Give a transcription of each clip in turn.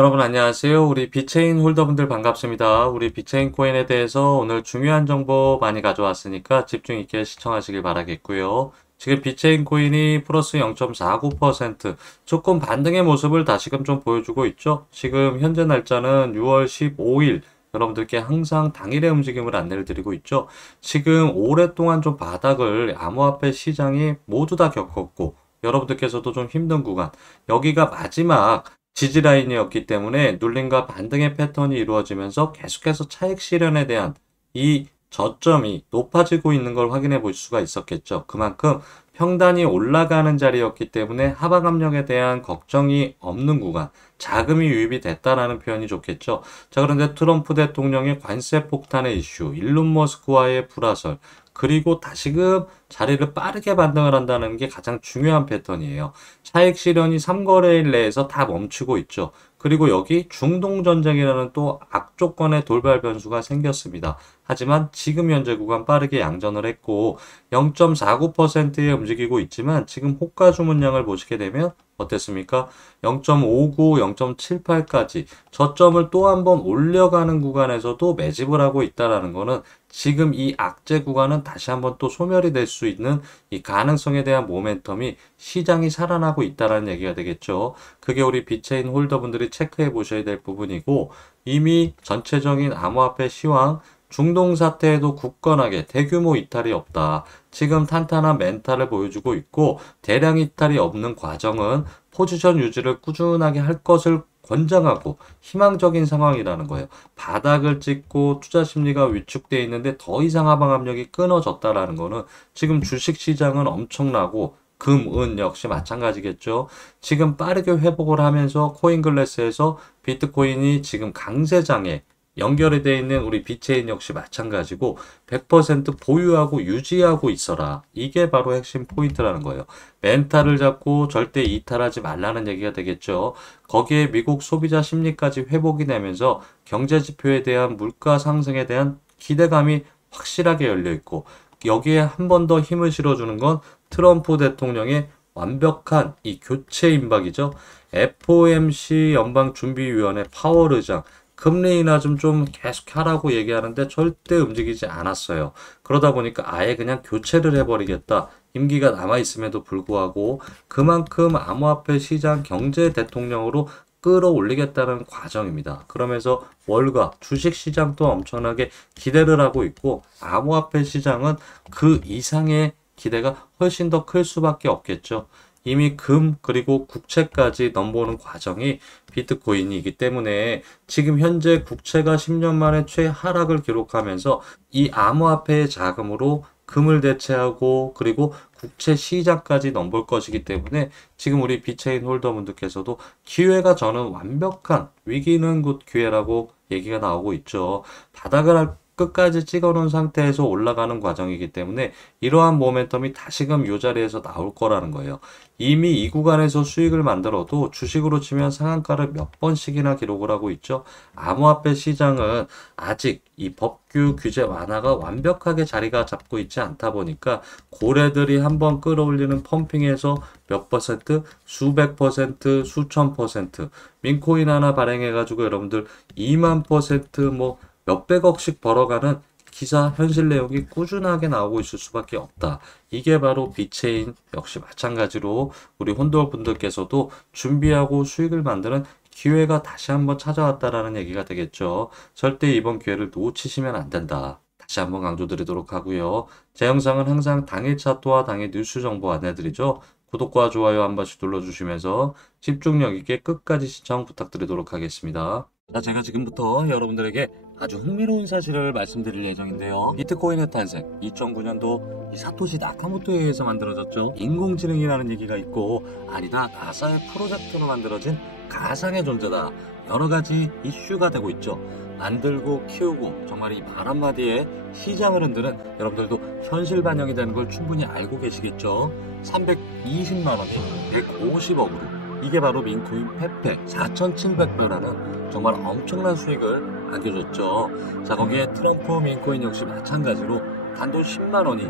여러분 안녕하세요. 우리 비체인 홀더분들 반갑습니다. 우리 비체인 코인에 대해서 오늘 중요한 정보 많이 가져왔으니까 집중 있게 시청하시길 바라겠고요. 지금 비체인 코인이 플러스 0.49% 조금 반등의 모습을 다시금 좀 보여주고 있죠. 지금 현재 날짜는 6월 15일. 여러분들께 항상 당일의 움직임을 안내를 드리고 있죠. 지금 오랫동안 좀 바닥을 암호화폐 시장이 모두 다 겪었고 여러분들께서도 좀 힘든 구간, 여기가 마지막 지지라인이었기 때문에 눌림과 반등의 패턴이 이루어지면서 계속해서 차익 실현에 대한 이 저점이 높아지고 있는 걸 확인해 볼 수가 있었겠죠. 그만큼 평단이 올라가는 자리였기 때문에 하방 압력에 대한 걱정이 없는 구간, 자금이 유입이 됐다라는 표현이 좋겠죠. 자, 그런데 트럼프 대통령의 관세 폭탄의 이슈, 일론 머스크와의 불화설, 그리고 다시금 자리를 빠르게 반등을 한다는 게 가장 중요한 패턴이에요. 차익 실현이 3거래일 내에서 다 멈추고 있죠. 그리고 여기 중동전쟁이라는 또 악조건의 돌발 변수가 생겼습니다. 하지만 지금 현재 구간 빠르게 양전을 했고 0.49%에 움직이고 있지만 지금 호가 주문량을 보시게 되면 어땠습니까? 0.59, 0.78까지 저점을 또 한 번 올려가는 구간에서도 매집을 하고 있다는 거는 지금 이 악재 구간은 다시 한번 또 소멸이 될 수 있는 이 가능성에 대한 모멘텀이 시장이 살아나고 있다는 얘기가 되겠죠. 그게 우리 비체인 홀더분들이 체크해 보셔야 될 부분이고 이미 전체적인 암호화폐 시황 중동 사태에도 굳건하게 대규모 이탈이 없다. 지금 탄탄한 멘탈을 보여주고 있고 대량 이탈이 없는 과정은 포지션 유지를 꾸준하게 할 것을 권장하고 희망적인 상황이라는 거예요. 바닥을 찍고 투자 심리가 위축되어 있는데 더 이상 하방 압력이 끊어졌다라는 거는 지금 주식 시장은 엄청나고 금, 은 역시 마찬가지겠죠. 지금 빠르게 회복을 하면서 코인글래스에서 비트코인이 지금 강세장에 연결이 되어 있는 우리 비체인 역시 마찬가지고 100% 보유하고 유지하고 있어라. 이게 바로 핵심 포인트라는 거예요. 멘탈을 잡고 절대 이탈하지 말라는 얘기가 되겠죠. 거기에 미국 소비자 심리까지 회복이 되면서 경제 지표에 대한 물가 상승에 대한 기대감이 확실하게 열려 있고 여기에 한 번 더 힘을 실어주는 건 트럼프 대통령의 완벽한 이 교체 임박이죠. FOMC 연방준비위원회 파월 의장 금리 인하 좀 계속 하라고 얘기하는데 절대 움직이지 않았어요. 그러다 보니까 아예 그냥 교체를 해버리겠다. 임기가 남아있음에도 불구하고 그만큼 암호화폐 시장 경제 대통령으로 끌어올리겠다는 과정입니다. 그러면서 월가 주식 시장도 엄청나게 기대를 하고 있고 암호화폐 시장은 그 이상의 기대가 훨씬 더 클 수밖에 없겠죠. 이미 금 그리고 국채까지 넘보는 과정이 비트코인이기 때문에 지금 현재 국채가 10년 만에 최하락을 기록하면서 이 암호화폐의 자금으로 금을 대체하고 그리고 국채 시장까지 넘볼 것이기 때문에 지금 우리 비체인 홀더분들께서도 기회가 저는 완벽한 위기는 곧 기회라고 얘기가 나오고 있죠. 바닥을 끝까지 찍어놓은 상태에서 올라가는 과정이기 때문에 이러한 모멘텀이 다시금 이 자리에서 나올 거라는 거예요. 이미 이 구간에서 수익을 만들어도 주식으로 치면 상한가를 몇 번씩이나 기록을 하고 있죠. 암호화폐 시장은 아직 이 법규 규제 완화가 완벽하게 자리가 잡고 있지 않다 보니까 고래들이 한번 끌어올리는 펌핑에서 몇 퍼센트, 수백 퍼센트, 수천 퍼센트 민코인 하나 발행해가지고 여러분들 2만 퍼센트 뭐 몇백억씩 벌어가는 기사 현실 내용이 꾸준하게 나오고 있을 수밖에 없다. 이게 바로 비체인 역시 마찬가지로 우리 혼돌분들께서도 준비하고 수익을 만드는 기회가 다시 한번 찾아왔다라는 얘기가 되겠죠. 절대 이번 기회를 놓치시면 안 된다. 다시 한번 강조드리도록 하고요. 제 영상은 항상 당일 차트와 당일 뉴스 정보 안내드리죠. 구독과 좋아요 한 번씩 눌러주시면서 집중력 있게 끝까지 시청 부탁드리도록 하겠습니다. 자, 제가 지금부터 여러분들에게 아주 흥미로운 사실을 말씀드릴 예정인데요. 비트코인의 탄생, 2009년도 이 사토시 나카모토에 의해서 만들어졌죠. 인공지능이라는 얘기가 있고 아니다, 나사의 프로젝트로 만들어진 가상의 존재다. 여러 가지 이슈가 되고 있죠. 만들고 키우고 정말 이 말 한마디에 시장을 흔드는 여러분들도 현실 반영이 되는 걸 충분히 알고 계시겠죠. 320만 원이 150억으로 이게 바로 민코인 페페 4,700배라는 정말 엄청난 수익을 안겨줬죠. 자, 거기에 트럼프 민코인 역시 마찬가지로 단돈 10만 원이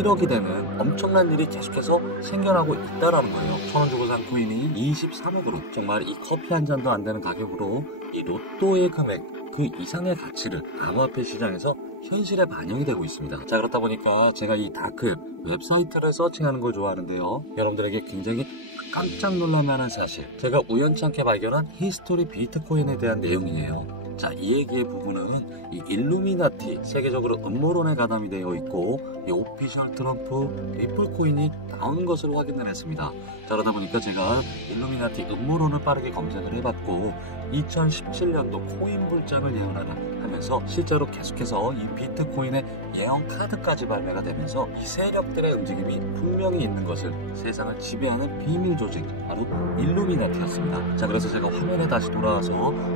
1억이 되는 엄청난 일이 계속해서 생겨나고 있다라는 거예요. 1,000원 주고 산 코인이 23억으로 정말 이 커피 한 잔도 안 되는 가격으로 이 로또의 금액 그 이상의 가치를 암호화폐 시장에서 현실에 반영이 되고 있습니다. 자, 그렇다 보니까 제가 이 다크웹 웹사이트를 서칭하는 걸 좋아하는데요. 여러분들에게 굉장히 깜짝 놀랄만한 사실, 제가 우연찮게 발견한 히스토리 비트코인에 대한 내용이에요. 자, 이 얘기의 부분은 이 일루미나티 세계적으로 음모론에 가담이 되어 있고 이 오피셜 트럼프 리플 코인이 나오는 것을 확인을 했습니다. 자, 그러다 보니까 제가 일루미나티 음모론을 빠르게 검색을 해봤고 2017년도 코인 불장을 예언하라 하면서 실제로 계속해서 이 비트코인의 예언 카드까지 발매가 되면서 이 세력들의 움직임이 분명히 있는 것을 세상을 지배하는 비밀 조직, 바로 일루미나티였습니다. 자, 그래서 제가 화면에 다시 돌아와서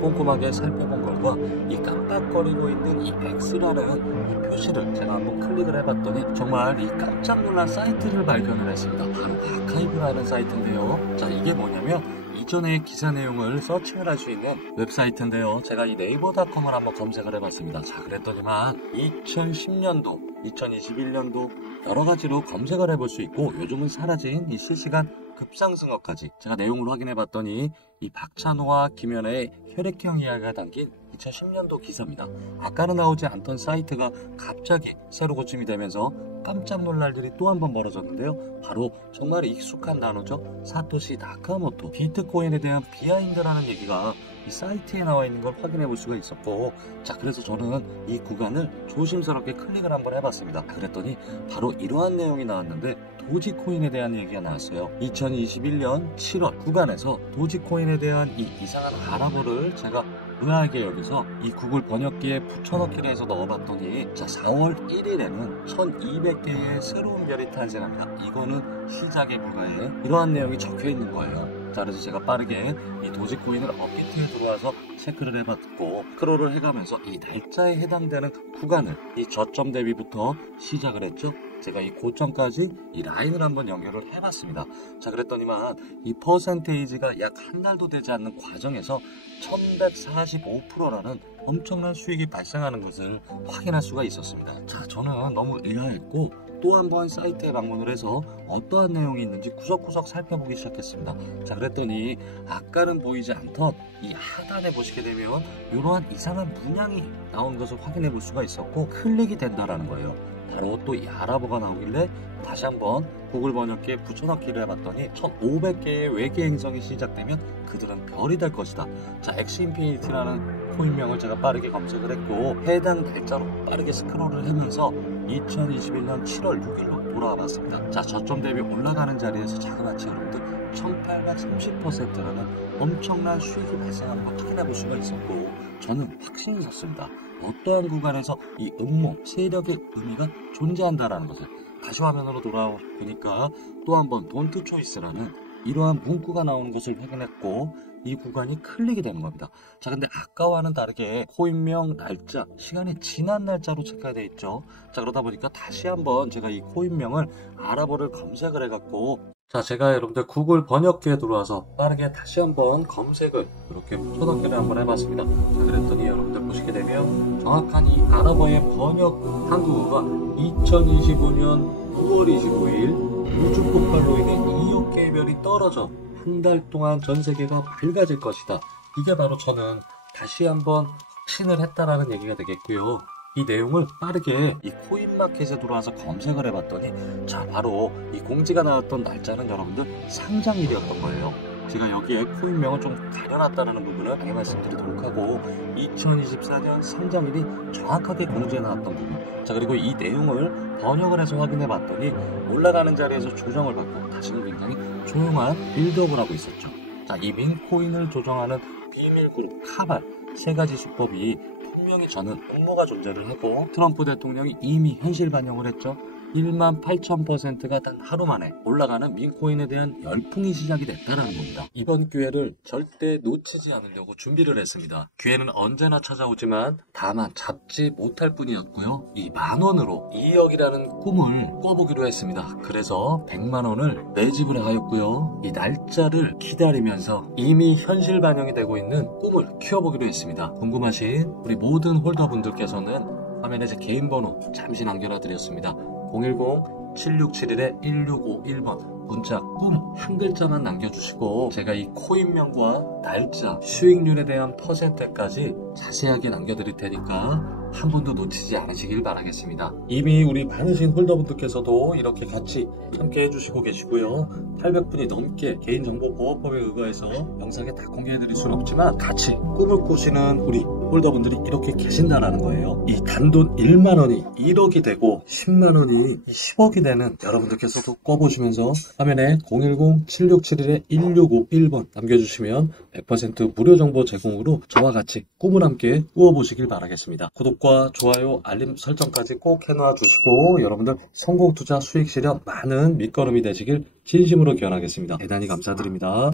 꼼꼼하게 살펴본 결과 이 깜빡거리고 있는 이 X라는 이 표시를 제가 한번 클릭을 해봤더니 정말 이 깜짝 놀란 사이트를 발견을 했습니다. 바로 아카이브라는 사이트인데요. 자, 이게 뭐냐면 이전의 기사 내용을 서칭을 할 수 있는 웹사이트인데요. 제가 이 네이버닷컴을 한번 검색을 해봤습니다. 자, 그랬더니만 2010년도, 2021년도 여러 가지로 검색을 해볼 수 있고 요즘은 사라진 이 실시간 급상승어까지 제가 내용을 확인해봤더니 이 박찬호와 김연아의 혈액형 이야기가 담긴 2010년도 기사입니다. 아까는 나오지 않던 사이트가 갑자기 새로 고침이 되면서 깜짝 놀랄 일이 또 한 번 벌어졌는데요. 바로 정말 익숙한 단어죠. 사토시 나카모토 비트코인에 대한 비하인드라는 얘기가 이 사이트에 나와 있는 걸 확인해 볼 수가 있었고, 자, 그래서 저는 이 구간을 조심스럽게 클릭을 한번 해봤습니다. 그랬더니 바로 이러한 내용이 나왔는데 도지코인에 대한 얘기가 나왔어요. 2021년 7월 구간에서 도지코인에 대한 이 이상한 아랍어를 제가 의아하게 여기서 이 구글 번역기에 붙여넣기를 해서 넣어봤더니 자, 4월 1일에는 1200개의 새로운 별이 탄생합니다. 이거는 시작에 불과해. 이러한 내용이 적혀 있는 거예요. 자, 그래서 제가 빠르게 이 도지코인을 업비트에 들어와서 체크를 해봤고 스크롤을 해가면서 이 날짜에 해당되는 구간을 이 저점 대비부터 시작을 했죠. 제가 이 고점까지 이 라인을 한번 연결을 해봤습니다. 자, 그랬더니만 이 퍼센테이지가 약 한 달도 되지 않는 과정에서 1145%라는 엄청난 수익이 발생하는 것을 확인할 수가 있었습니다. 자, 저는 너무 의아했고 또 한 번 사이트에 방문을 해서 어떠한 내용이 있는지 구석구석 살펴보기 시작했습니다. 자, 그랬더니 아까는 보이지 않던 이 하단에 보시게 되면 이러한 이상한 문양이 나온 것을 확인해 볼 수가 있었고 클릭이 된다라는 거예요. 바로 또 이 아랍어가 나오길래 다시 한번 구글 번역기에 붙여넣기를 해봤더니 1500개의 외계 행성이 시작되면 그들은 별이 될 것이다. 자, 엑스인피니티라는 코인명을 제가 빠르게 검색을 했고 해당 날짜로 빠르게 스크롤을 하면서 2021년 7월 6일로 돌아와 봤습니다. 자, 저점 대비 올라가는 자리에서 자그마치 여러분들 1830%라는 엄청난 수익이 발생하는 걸 확인해 볼 수가 있었고 저는 확신이 섰습니다. 어떠한 구간에서 이 음모, 세력의 의미가 존재한다라는 것을 다시 화면으로 돌아와 보니까 또 한 번 돈트 초이스라는 이러한 문구가 나오는 것을 확인했고 이 구간이 클릭이 되는 겁니다. 자, 근데 아까와는 다르게 코인명, 날짜, 시간이 지난 날짜로 체크가 되어 있죠. 자, 그러다 보니까 다시 한번 제가 이 코인명을 아랍어를 검색을 해갖고 자, 제가 여러분들 구글 번역기에 들어와서 빠르게 다시 한번 검색을 이렇게 붙여넣기를 한번 해봤습니다. 자, 그랬더니 여러분들 보시게 되면 정확한 이 아랍어의 번역 한국어가 2025년 9월 25일 우주 폭발로 인해 2억 개의 별이 떨어져 한 달 동안 전 세계가 밝아질 것이다. 이게 바로 저는 다시 한번 확신을 했다라는 얘기가 되겠고요. 이 내용을 빠르게 이 코인마켓에 들어와서 검색을 해봤더니 자, 바로 이 공지가 나왔던 날짜는 여러분들 상장일이었던 거예요. 제가 여기에 코인명을 좀 가려놨다는 부분을 다시 말씀드리도록 하고 2024년 상장일이 정확하게 공지에 나왔던 부분, 자, 그리고 이 내용을 번역을 해서 확인해 봤더니 올라가는 자리에서 조정을 받고 다시는 굉장히 조용한 빌드업을 하고 있었죠. 자, 이 민코인을 조정하는 비밀 그룹 카발 세 가지 수법이 분명히 저는 음모가 존재를 하고 트럼프 대통령이 이미 현실 반영을 했죠. 18,000%가 단 하루 만에 올라가는 민코인에 대한 열풍이 시작이 됐다는 겁니다. 이번 기회를 절대 놓치지 않으려고 준비를 했습니다. 기회는 언제나 찾아오지만 다만 잡지 못할 뿐이었고요. 이 만원으로 2억이라는 꿈을 꿔보기로 했습니다. 그래서 100만원을 매집을 하였고요. 이 날짜를 기다리면서 이미 현실 반영이 되고 있는 꿈을 키워보기로 했습니다. 궁금하신 우리 모든 홀더분들께서는 화면에 제 개인 번호 잠시 남겨놔 드렸습니다. 010-7671-1651번 문자 꿈 한 글자만 남겨주시고 제가 이 코인명과 날짜, 수익률에 대한 퍼센트까지 자세하게 남겨드릴 테니까 한 번도 놓치지 않으시길 바라겠습니다. 이미 우리 많으신 홀더분들께서도 이렇게 같이 함께 해주시고 계시고요. 800분이 넘게 개인정보보호법에 의거해서 영상에 다 공개해드릴 수는 없지만 같이 꿈을 꾸시는 우리 홀더분들이 이렇게 계신다는 거예요. 이 단돈 1만원이 1억이 되고 10만원이 10억이 되는 여러분들께서도 꿔보시면서 화면에 010-7671-1651번 남겨주시면 100% 무료 정보 제공으로 저와 같이 꿈을 함께 꾸어보시길 바라겠습니다. 구독과 좋아요, 알림 설정까지 꼭 해놔 주시고 여러분들 성공 투자 수익 실현 많은 밑거름이 되시길 진심으로 기원하겠습니다. 대단히 감사드립니다.